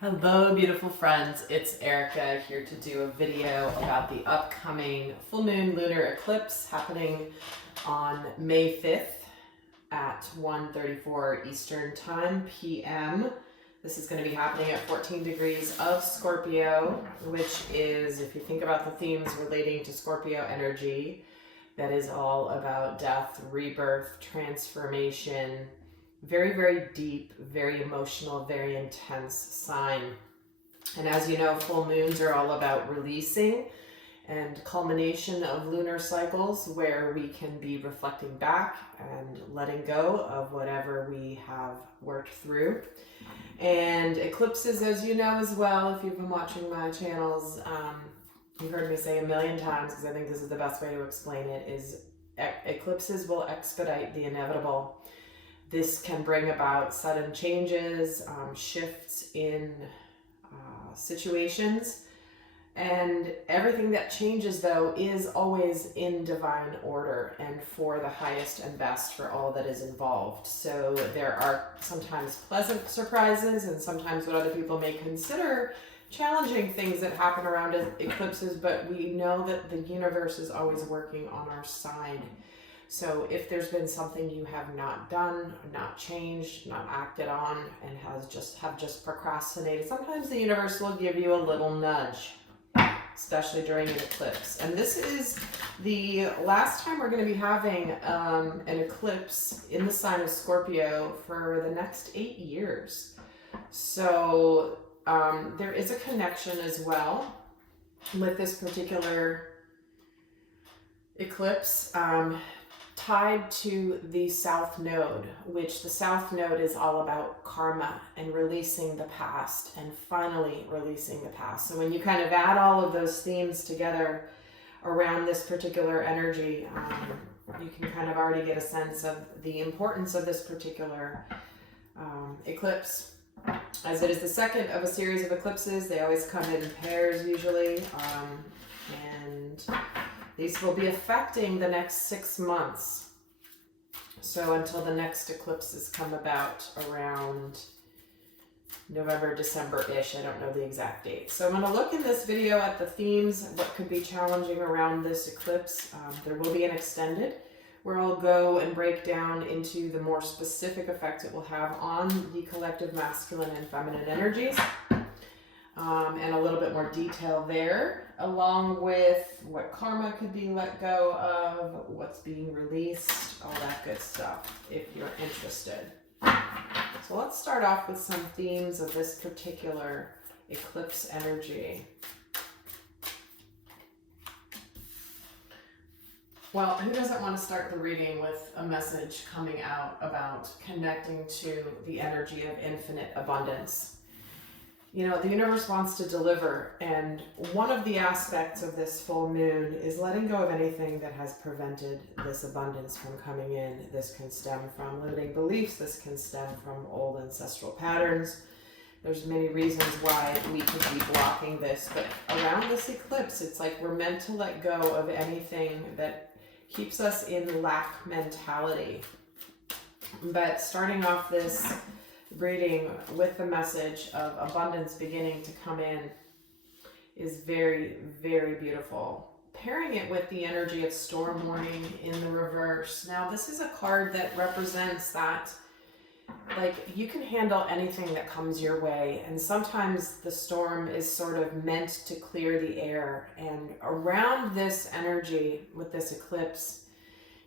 Hello, beautiful friends. It's Erika here to do a video about the upcoming full moon lunar eclipse happening on May 5th at 1:34 Eastern Time p.m. This is going to be happening at 14 degrees of Scorpio, which is, if you think about the themes relating to Scorpio energy, that is all about death, rebirth, transformation. Very, very deep, very emotional, very intense sign. And as you know, full moons are all about releasing and culmination of lunar cycles where we can be reflecting back and letting go of whatever we have worked through. And eclipses, as you know as well, if you've been watching my channels, you've heard me say a million times, because I think this is the best way to explain it, is eclipses will expedite the inevitable. This can bring about sudden changes, shifts in situations, and everything that changes, though, is always in divine order and for the highest and best for all that is involved. So there are sometimes pleasant surprises and sometimes what other people may consider challenging things that happen around eclipses, but we know that the universe is always working on our side. So if there's been something you have not done, not changed, not acted on, and have just procrastinated, sometimes the universe will give you a little nudge, especially during an eclipse. And this is the last time we're going to be having an eclipse in the sign of Scorpio for the next 8 years. So there is a connection as well with this particular eclipse. Tied to the South Node, which the South Node is all about karma and releasing the past and finally releasing the past. So when you kind of add all of those themes together around this particular energy, you can kind of already get a sense of the importance of this particular eclipse. As it is the second of a series of eclipses, they always come in pairs usually, and these will be affecting the next 6 months. So until the next eclipses come about around November, December-ish. I don't know the exact date. So I'm going to look in this video at the themes, what could be challenging around this eclipse. There will be an extended where I'll go and break down into the more specific effects it will have on the collective masculine and feminine energies. And a little bit more detail there, along with what karma could be let go of, what's being released, all that good stuff, if you're interested. So let's start off with some themes of this particular eclipse energy. Well, who doesn't want to start the reading with a message coming out about connecting to the energy of infinite abundance? You know, the universe wants to deliver, and one of the aspects of this full moon is letting go of anything that has prevented this abundance from coming in. This can stem from limiting beliefs, this can stem from old ancestral patterns. There's many reasons why we could be blocking this, but around this eclipse, it's like we're meant to let go of anything that keeps us in lack mentality. But starting off this reading with the message of abundance beginning to come in is very, very beautiful. Pairing it with the energy of storm warning in the reverse. Now, this is a card that represents that, like, you can handle anything that comes your way, and sometimes the storm is sort of meant to clear the air. And around this energy with this eclipse,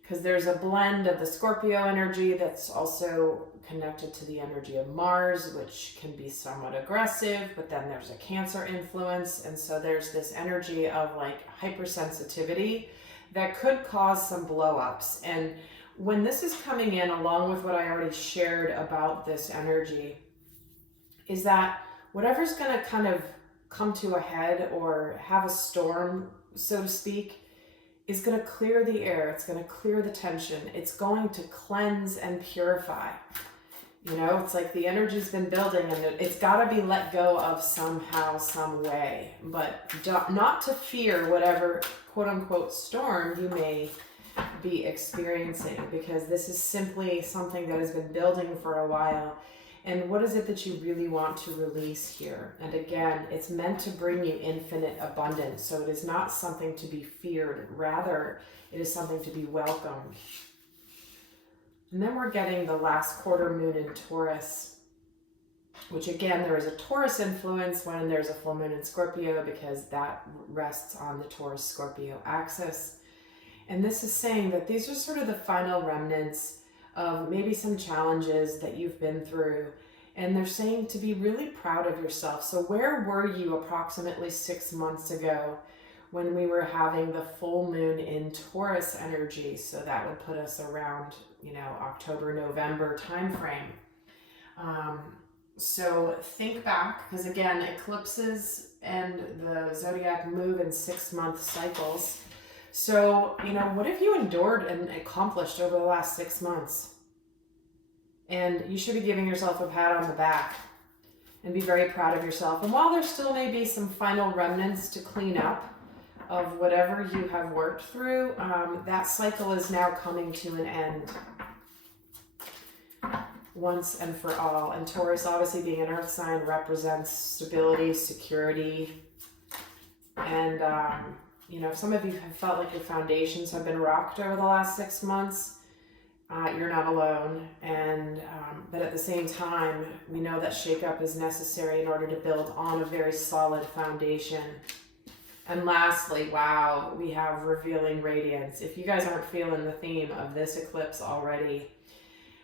because there's a blend of the Scorpio energy that's also connected to the energy of Mars, which can be somewhat aggressive, but then there's a Cancer influence, and so there's this energy of like hypersensitivity that could cause some blow-ups. And when this is coming in, along with what I already shared about this energy, is that whatever's going to kind of come to a head or have a storm, so to speak, is going to clear the air. It's going to clear the tension. It's going to cleanse and purify. You know, it's like the energy's been building and it's got to be let go of somehow, some way. But not to fear whatever quote-unquote storm you may be experiencing, because this is simply something that has been building for a while. And what is it that you really want to release here? And again, it's meant to bring you infinite abundance. So it is not something to be feared. Rather, it is something to be welcomed. And then we're getting the last quarter moon in Taurus, which again, there is a Taurus influence when there's a full moon in Scorpio, because that rests on the Taurus-Scorpio axis. And this is saying that these are sort of the final remnants of maybe some challenges that you've been through. And they're saying to be really proud of yourself. So where were you approximately 6 months ago when we were having the full moon in Taurus energy? So that would put us around, October, November timeframe. So think back, because again, eclipses and the zodiac move in 6-month cycles. So, what have you endured and accomplished over the last 6 months? And you should be giving yourself a pat on the back and be very proud of yourself. And while there still may be some final remnants to clean up of whatever you have worked through, that cycle is now coming to an end once and for all. And Taurus, obviously being an earth sign, represents stability, security. And, if some of you have felt like your foundations have been rocked over the last 6 months, you're not alone. And but at the same time, we know that shakeup is necessary in order to build on a very solid foundation. And lastly, wow, we have revealing radiance. If you guys aren't feeling the theme of this eclipse already,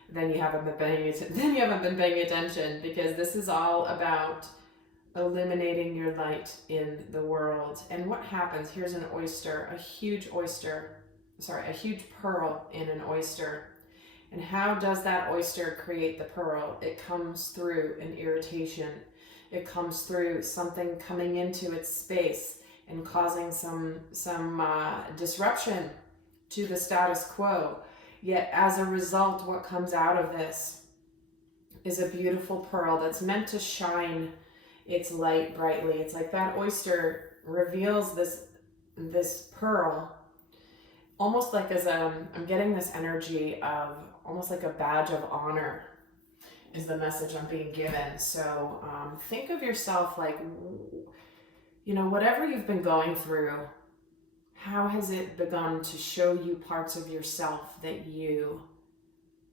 then you haven't been paying attention, because this is all about illuminating your light in the world. And what happens? Here's an oyster, a huge pearl in an oyster. And how does that oyster create the pearl? It comes through an irritation. It comes through something coming into its space and causing some disruption to the status quo. Yet as a result, what comes out of this is a beautiful pearl that's meant to shine its light brightly. It's like that oyster reveals this pearl almost like I'm getting this energy of almost like a badge of honor is the message I'm being given. So think of yourself like, whatever you've been going through, how has it begun to show you parts of yourself that you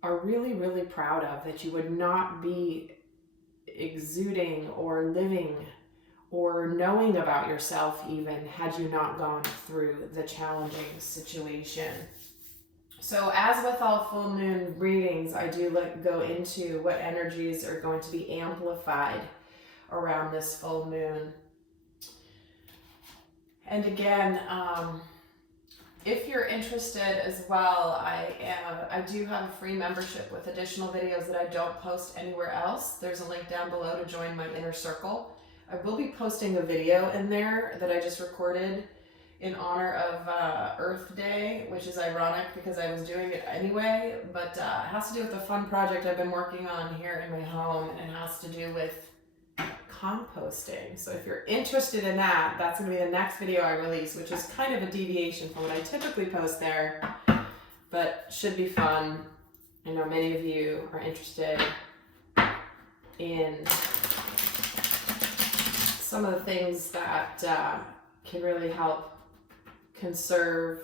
are really, really proud of, that you would not be exuding or living or knowing about yourself even had you not gone through the challenging situation. So as with all full moon readings, I do go into what energies are going to be amplified around this full moon. And again, if you're interested as well, I do have a free membership with additional videos that I don't post anywhere else. There's a link down below to join my inner circle. I will be posting a video in there that I just recorded in honor of Earth Day, which is ironic because I was doing it anyway, but it has to do with a fun project I've been working on here in my home, and it has to do with composting. So if you're interested in that, that's going to be the next video I release, which is kind of a deviation from what I typically post there, but should be fun. I know many of you are interested in some of the things that can really help conserve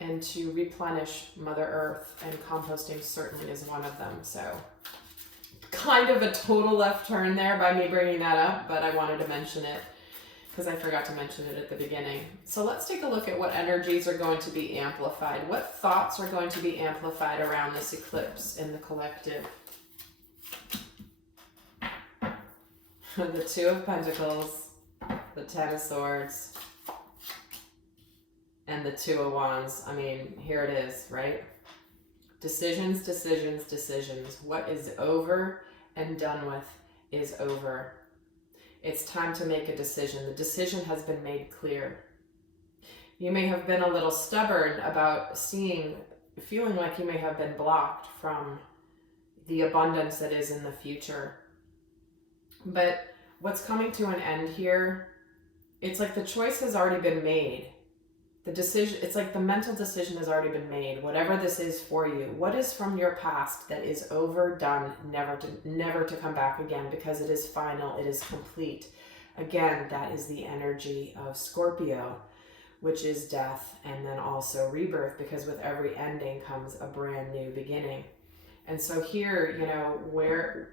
and to replenish Mother Earth, and composting certainly is one of them. So kind of a total left turn there by me bringing that up, but I wanted to mention it because I forgot to mention it at the beginning. So let's take a look at what energies are going to be amplified. What thoughts are going to be amplified around this eclipse in the collective? The Two of Pentacles, the Ten of Swords, and the Two of Wands. I mean, here it is, right? Decisions, decisions, decisions. What is over and done with is over. It's time to make a decision. The decision has been made clear. You may have been a little stubborn about feeling like you may have been blocked from the abundance that is in the future. But what's coming to an end here, it's like the choice has already been made. The decision, it's like the mental decision has already been made. Whatever this is for you, what is from your past that is overdone, never to come back again, because it is final, it is complete. Again, that is the energy of Scorpio, which is death and then also rebirth, because with every ending comes a brand new beginning. And so here, you know,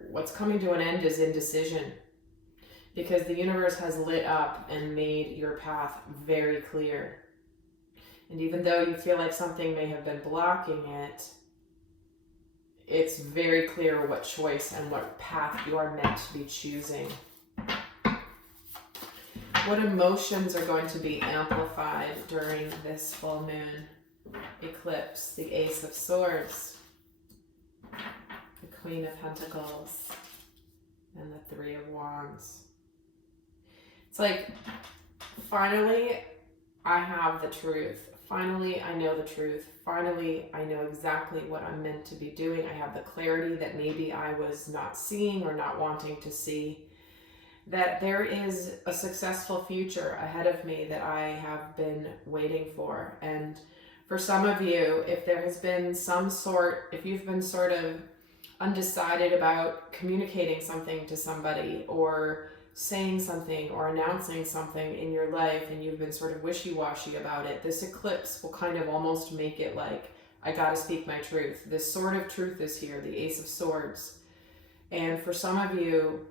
what's coming to an end is indecision, because the universe has lit up and made your path very clear. And even though you feel like something may have been blocking it, it's very clear what choice and what path you are meant to be choosing. What emotions are going to be amplified during this full moon eclipse? The Ace of Swords, the Queen of Pentacles, and the Three of Wands. It's like, finally, I have the truth. Finally, I know the truth. Finally, I know exactly what I'm meant to be doing. I have the clarity that maybe I was not seeing or not wanting to see. That there is a successful future ahead of me that I have been waiting for. And for some of you, if there has been if you've been sort of undecided about communicating something to somebody or saying something or announcing something in your life and you've been sort of wishy-washy about it, this eclipse will kind of almost make it like, I gotta speak my truth. This sword of truth is here, the Ace of Swords. And for some of you,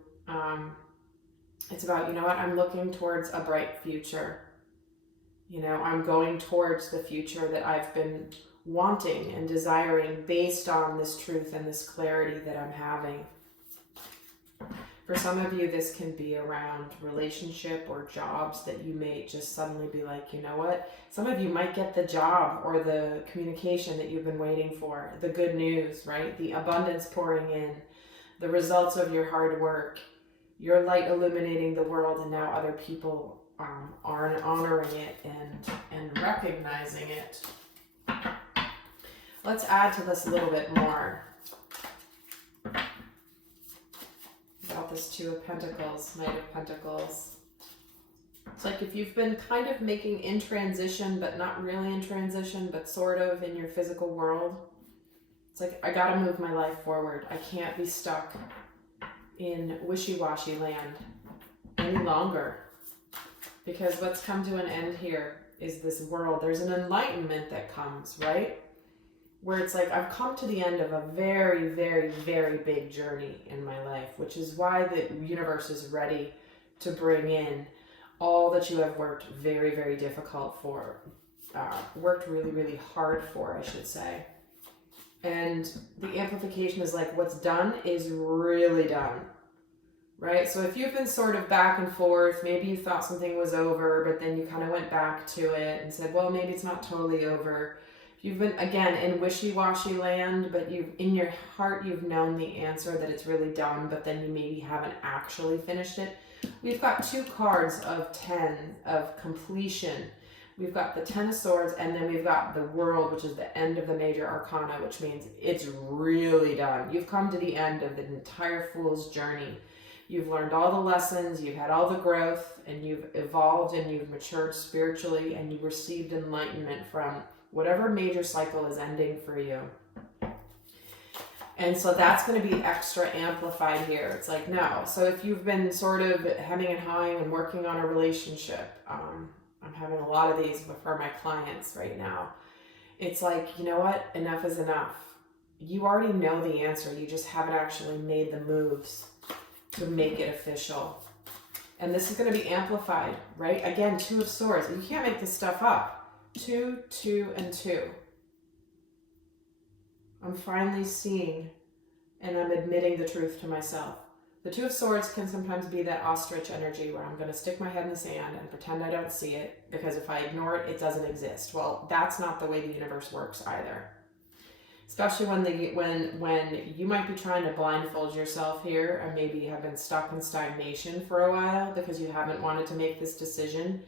it's about, you know what, I'm looking towards a bright future. You know, I'm going towards the future that I've been wanting and desiring based on this truth and this clarity that I'm having. For some of you, this can be around relationship or jobs that you may just suddenly be like, you know what? Some of you might get the job or the communication that you've been waiting for, the good news, right? The abundance pouring in, the results of your hard work, your light illuminating the world, and now other people are honoring it and recognizing it. Let's add to this a little bit more about this Two of Pentacles, Knight of Pentacles. It's like if you've been kind of making in transition, but not really in transition, but sort of in your physical world. It's like, I gotta move my life forward. I can't be stuck in wishy-washy land any longer. Because what's come to an end here is this world. There's an enlightenment that comes, right? Where it's like, I've come to the end of a very, very, very big journey in my life, which is why the universe is ready to bring in all that you have worked very, very difficult for, worked really, really hard for, I should say. And the amplification is like, what's done is really done, right? So if you've been sort of back and forth, maybe you thought something was over, but then you kind of went back to it and said, well, maybe it's not totally over. You've been, again, in wishy-washy land, but in your heart, you've known the answer that it's really done, but then you maybe haven't actually finished it. We've got two cards of 10 of completion. We've got the 10 of Swords, and then we've got the World, which is the end of the major arcana, which means it's really done. You've come to the end of the entire Fool's journey. You've learned all the lessons, you've had all the growth, and you've evolved and you've matured spiritually, and you've received enlightenment from whatever major cycle is ending for you. And so that's going to be extra amplified here. It's like, no. So if you've been sort of hemming and hawing and working on a relationship, I'm having a lot of these for my clients right now. It's like, you know what? Enough is enough. You already know the answer. You just haven't actually made the moves to make it official. And this is going to be amplified, right? Again, Two of Swords. You can't make this stuff up. 2, 2, and 2. I'm finally seeing and I'm admitting the truth to myself. The Two of Swords can sometimes be that ostrich energy where I'm going to stick my head in the sand and pretend I don't see it, because if I ignore it, it doesn't exist. Well, that's not the way the universe works either. Especially when you might be trying to blindfold yourself here, and maybe you have been stuck in stagnation for a while because you haven't wanted to make this decision.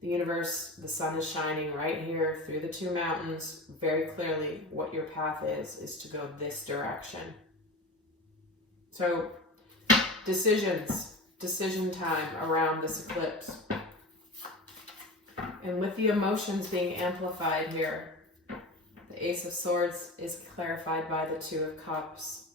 The universe, the sun is shining right here through the two mountains very clearly. What your path is to go this direction. So decision time around this eclipse. And with the emotions being amplified here, the Ace of Swords is clarified by the Two of Cups.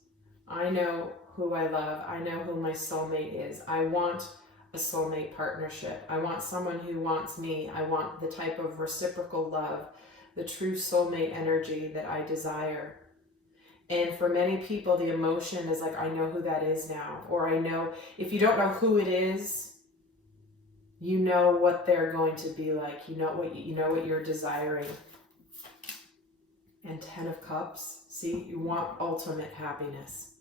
I know who I love. I know who my soulmate is. I want a soulmate partnership. I want someone who wants me. I want the type of reciprocal love, the true soulmate energy that I desire. And for many people, the emotion is like, I know who that is now. Or I know, if you don't know who it is, you know what they're going to be like. You know what you're desiring. And 10 of Cups. See, you want ultimate happiness.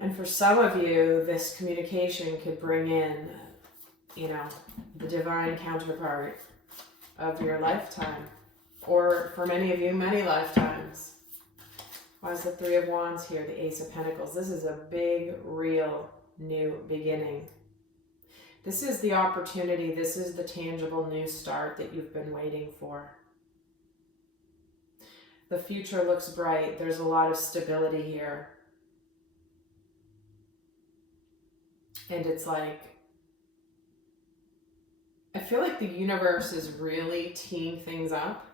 And for some of you, this communication could bring in, the divine counterpart of your lifetime. Or for many of you, many lifetimes. Why is the Three of Wands here? The Ace of Pentacles. This is a big, real, new beginning. This is the opportunity. This is the tangible new start that you've been waiting for. The future looks bright. There's a lot of stability here. And it's like, I feel like the universe is really teeing things up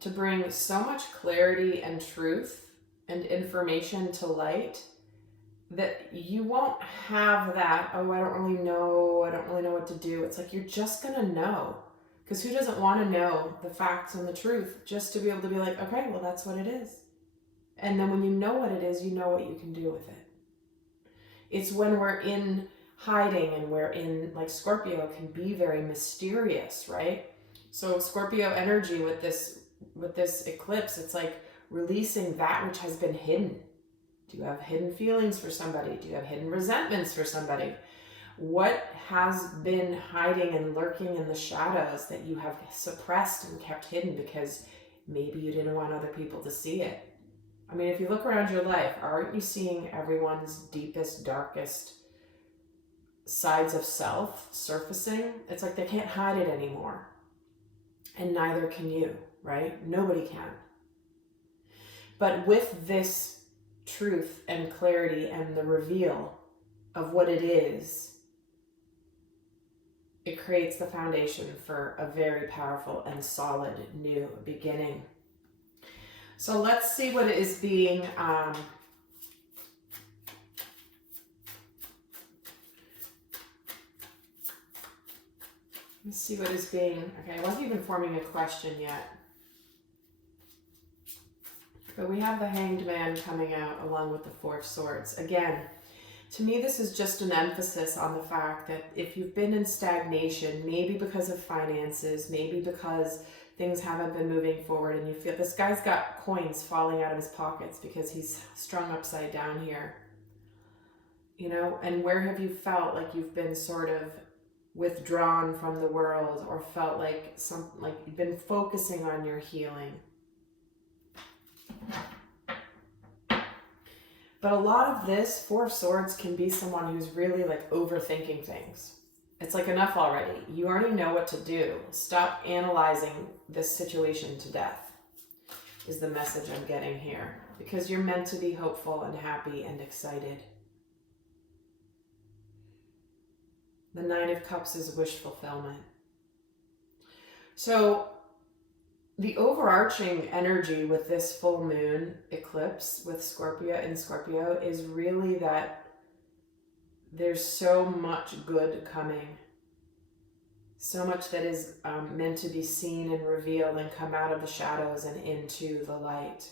to bring so much clarity and truth and information to light that you won't have that, oh, I don't really know what to do. It's like, you're just gonna know. Because who doesn't want to know the facts and the truth, just to be able to be like, okay, well, that's what it is. And then when you know what it is, you know what you can do with it. It's when we're in hiding and we're in, like Scorpio can be very mysterious, right? So Scorpio energy with this eclipse, it's like releasing that which has been hidden. Do you have hidden feelings for somebody? Do you have hidden resentments for somebody? What has been hiding and lurking in the shadows that you have suppressed and kept hidden because maybe you didn't want other people to see it? I mean, if you look around your life, aren't you seeing everyone's deepest, darkest sides of self surfacing? It's like they can't hide it anymore. And neither can you, right? Nobody can. But with this truth and clarity and the reveal of what it is, it creates the foundation for a very powerful and solid new beginning. So let's see what is being okay, I wasn't even forming a question yet. But we have the Hanged Man coming out along with the Four of Swords. Again, to me, this is just an emphasis on the fact that if you've been in stagnation, maybe because of finances, maybe because things haven't been moving forward and you feel, this guy's got coins falling out of his pockets because he's strung upside down here. And where have you felt like you've been sort of withdrawn from the world or felt like you've been focusing on your healing? But a lot of this, Four of Swords, can be someone who's really like overthinking things. It's like, enough already. You already know what to do. Stop analyzing this situation to death, is the message I'm getting here. Because you're meant to be hopeful and happy and excited. The Nine of Cups is wish fulfillment. So the overarching energy with this full moon eclipse with Scorpio is really that there's so much good coming. So much that is meant to be seen and revealed and come out of the shadows and into the light.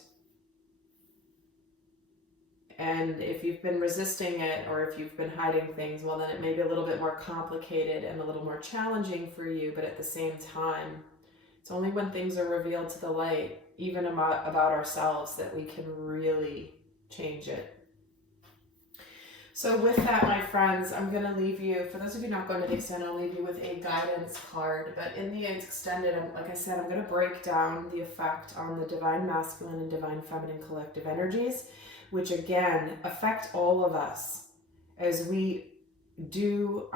And if you've been resisting it or if you've been hiding things, well, then it may be a little bit more complicated and a little more challenging for you, but at the same time, it's only when things are revealed to the light, even about ourselves, that we can really change it. So with that, my friends, I'm going to leave you, for those of you not going to the extended, I'll leave you with a guidance card. But in the extended, like I said, I'm going to break down the effect on the divine masculine and divine feminine collective energies, which again affect all of us as we do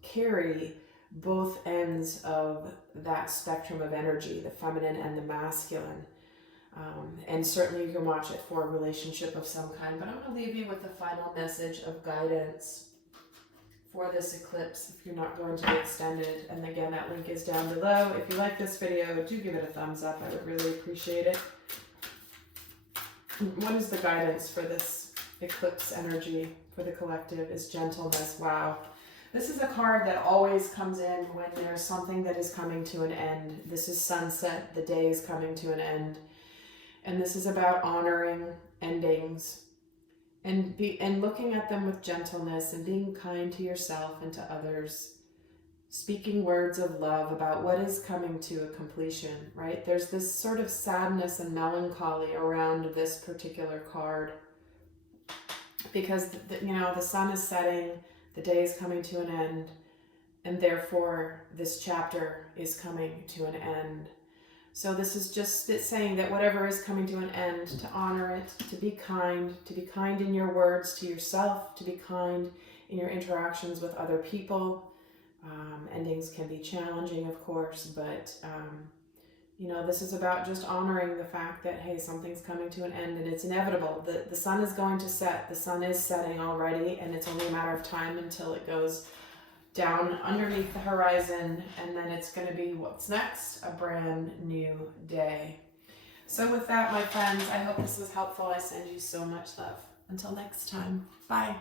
carry both ends of that spectrum of energy, the feminine and the masculine. And certainly you can watch it for a relationship of some kind, but I'm going to leave you with the final message of guidance for this eclipse if you're not going to be extended. And again, that link is down below. If you like this video, do give it a thumbs up. I would really appreciate it. What is the guidance for this eclipse energy for the collective is gentleness. Wow. This is a card that always comes in when there's something that is coming to an end. This is sunset. The day is coming to an end. And this is about honoring endings and looking at them with gentleness and being kind to yourself and to others. Speaking words of love about what is coming to a completion, right? There's this sort of sadness and melancholy around this particular card because, the sun is setting, the day is coming to an end, and therefore this chapter is coming to an end. So this is just saying that whatever is coming to an end, to honor it, to be kind in your words to yourself, to be kind in your interactions with other people. Endings can be challenging, of course, but this is about just honoring the fact that, hey, something's coming to an end and it's inevitable. The sun is going to set. The sun is setting already, and it's only a matter of time until it goes down underneath the horizon, and then it's going to be what's next, a brand new day. So with that, my friends, I hope this was helpful. I send you so much love. Until next time, bye.